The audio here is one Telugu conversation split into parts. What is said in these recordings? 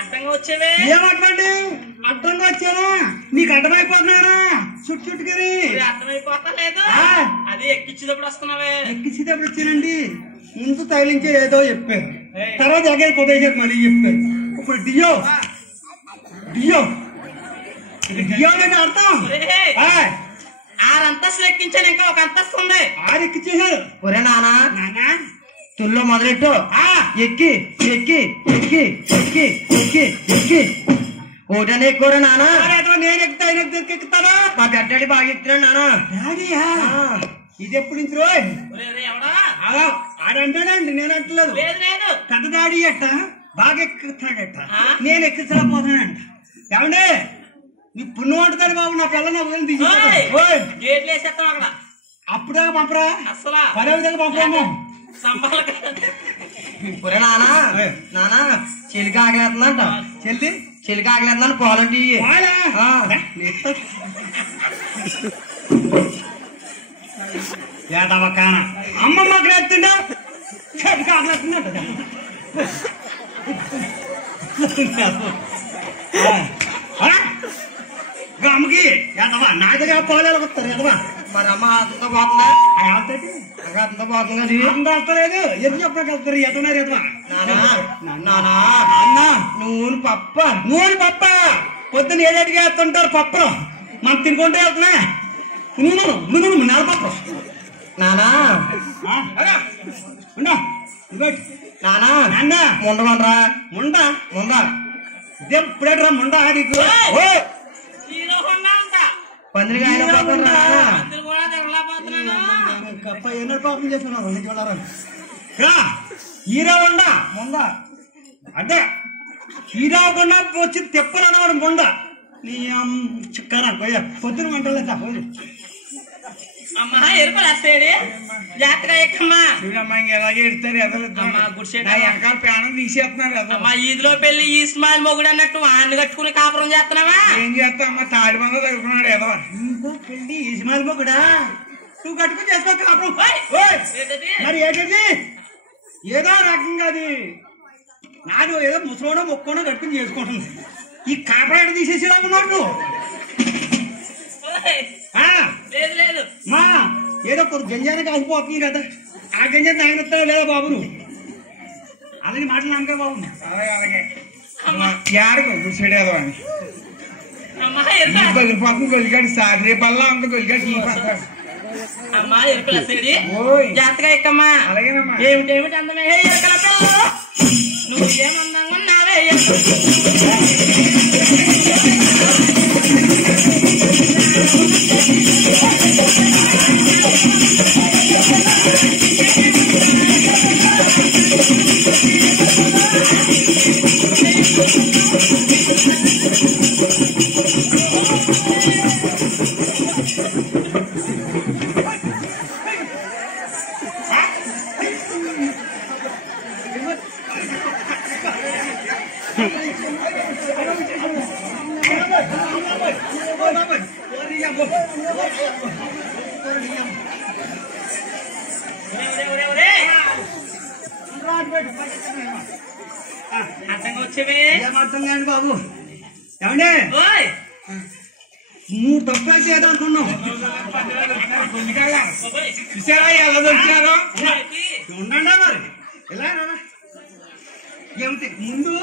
అడ్డంగా వచ్చేవే ఏమటువంటి అడ్డంగా వచ్చాను నీకు అడ్డమైపోతున్నానా చుట్టు చుట్టుకరి అర్థమైపోతలేదు అది ఎక్కించేటప్పుడు వస్తున్నావే ఎక్కించేటప్పుడు వచ్చానండి ముందు తగిలించే ఏదో చెప్పారు తర్వాత ఎగర కొట్టేసారు మళ్ళీ చెప్పారు ఇప్పుడు డియో డియో డియో అంటే అర్థం 6 అంతస్తులు ఎక్కించాను ఇంకా ఒక అంతస్తు ఉంది 6 ఎక్కించేశారు ఒరే నానా నానా తుల్లో మొదలెట్టు ఎక్కి ఎక్కి ఎక్కి ఎక్కి ఎక్కి ఎక్కి ఓటనే ఎక్కువ నానా నేను ఎక్కుతాను మా పెద్దాడి బాగా ఎక్కుతున్నాడు నానా డాడీయా ఇది ఎప్పుడు నుంచి ఆడంటాడండి నేను అంటలేదు పెద్ద డాడీ అట్ట బాగా ఎక్కుతాడట నేను ఎక్కించలేకపోతానంట ఏమండే నీ పుణ్యం వంటతాడు బాబు నా పిల్ల నా ఉదయం తీసుకు అక్కడ అప్పుడే పంపరా అసలు పదే విధంగా పంపరాము ఒరే నానా నానా చెలికి ఆగలేస్తుందంట చెలికి ఆగలేస్తుందని పోలండి ఏదవకాన అమ్మమ్మ అక్కడ ఎత్తుండా చెలికి ఆగలేస్తుందంట అమ్మకి ఏదవా నా దగ్గర పోలేలు వస్తారు ఏదవా మరి అమ్మ అంత పోతుందా అంతటి అంత పోతుంది అంత వస్తలేదు ఎందుకు చెప్పగలుగుతారు ఎదన్నారు ఎదవా నానా అన్నా నూనె పప్ప పొద్దున్న ఏడేటికి వేస్తుంటారు పప్పలు మనం తినుకుంటే వెళ్తున్నా నూనె నెలపప్పు నానా నానా నాన్న ముండమనరా ముండ ఇదే ఇప్పుడేట్రా ముండ నీకు పందిరికాయలు ఎన్నో పాపం చేస్తున్నారు హీరో ఉండ ముంద అంటే హీరో కొండ వచ్చి తెప్పలు అన్నవాడు ముండ నీ చిక్కరా పోయా పొద్దున వంటలేదా పోయి అమ్మా ఎరుపలు వస్తాడు జాగ్రత్తగా ఎక్కమ్మా ఎలాగే ఎడతారు వెనకాల ప్రాణం తీసేస్తున్నారు అమ్మా ఈదిలో పెళ్లి ఈ స్మాల్ మొగుడు అన్నట్టు ఆయన కట్టుకుని కాపురం చేస్తున్నావా ఏం చేస్తా అమ్మా తాడి మంద తగ్గుతున్నాడు ఏదో పెళ్లి ఈ స్మాల్ మొగుడా నువ్వు కట్టుకుని చేసుకో కాపురం మరి ఏంటది ఏదో రకంగా అది నాకు ఏదో ముసలోనో మొక్కోనో కట్టుకుని చేసుకుంటుంది ఈ కాపరాట తీసేసేలా ఉన్నాడు నువ్వు మా ఏదో కొద్ది గంజానికి ఆగిపోతుంది కదా ఆ గంజాన్ని తాగినస్తావు లేదా బాబు నువ్వు అలాగే మాటలు నమ్మకా బాబు అలాగే యాడకు గుడిసేడేదో అని పగిలిపోతుంది గొలిగాడు సాగరే పల్లా ఉంది గొలిగాడు ఈ పక్క అమ్మా ఎరుకల సేడి జాగ్రత్తగా ఎక్కమ్మా అలాగేనమ్మా ఏమిటి అందమే ఎరుకల పిల్ల నువ్వు ఏమందంగా ఉన్నావే అర్థంగా వచ్చేవే ఏమర్థం కాదు బాబు ఏమండే నువ్వు తప్పు చేద్దాం అనుకున్నావు చూసారా ఎలా దొరికారో ఉండండి మరి ఎలా ఏమిటి ముందు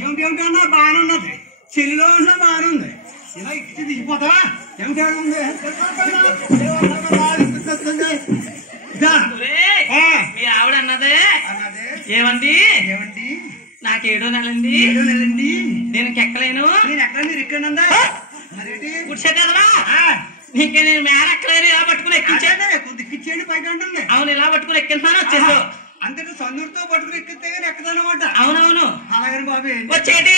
ఏమిటి అన్నా బాగానే ఉన్నది చెల్లిలో ఉన్నా బాగానే ఉంది ఇలా ఇచ్చి దిగిపోతావా ఏమిటి మీ ఆవిడ అన్నదే అన్నదే ఏమండి ఏమండి నాకు 7వ నెలండి నేను ఎక్కలేను నేను ఎక్కడ మీరు ఎక్కడందా మరేంటి కూర్చోటదవా నీకే నేను మేర ఎక్కలేను ఇలా పట్టుకుని ఎక్కించాను దిక్కిచ్చేయండి పైకి అంటుంది అవును ఇలా పట్టుకుని ఎక్కించాను వచ్చేసావు అంటే సందుడితో పట్టుకుని ఎక్కితే కానీ ఎక్కదనమాట అవునవును అలాగని బాబు వచ్చేటి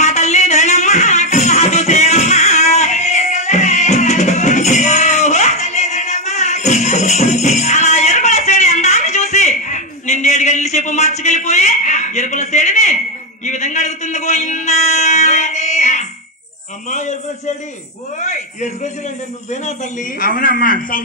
మా తల్లి ధనమ్మ అలా ఎరుపుల సేడి అందాన్ని చూసి నిన్ను 7 గంటల సేపు మార్చుకెళ్ళిపోయి ఎరుపుల సేడిని ఈ విధంగా అడుగుతుంది గోయిందా అమ్మా ఎరుపేసాడి ఎరుపేసాడంటే నువ్వేనా తల్లి అవునమ్మా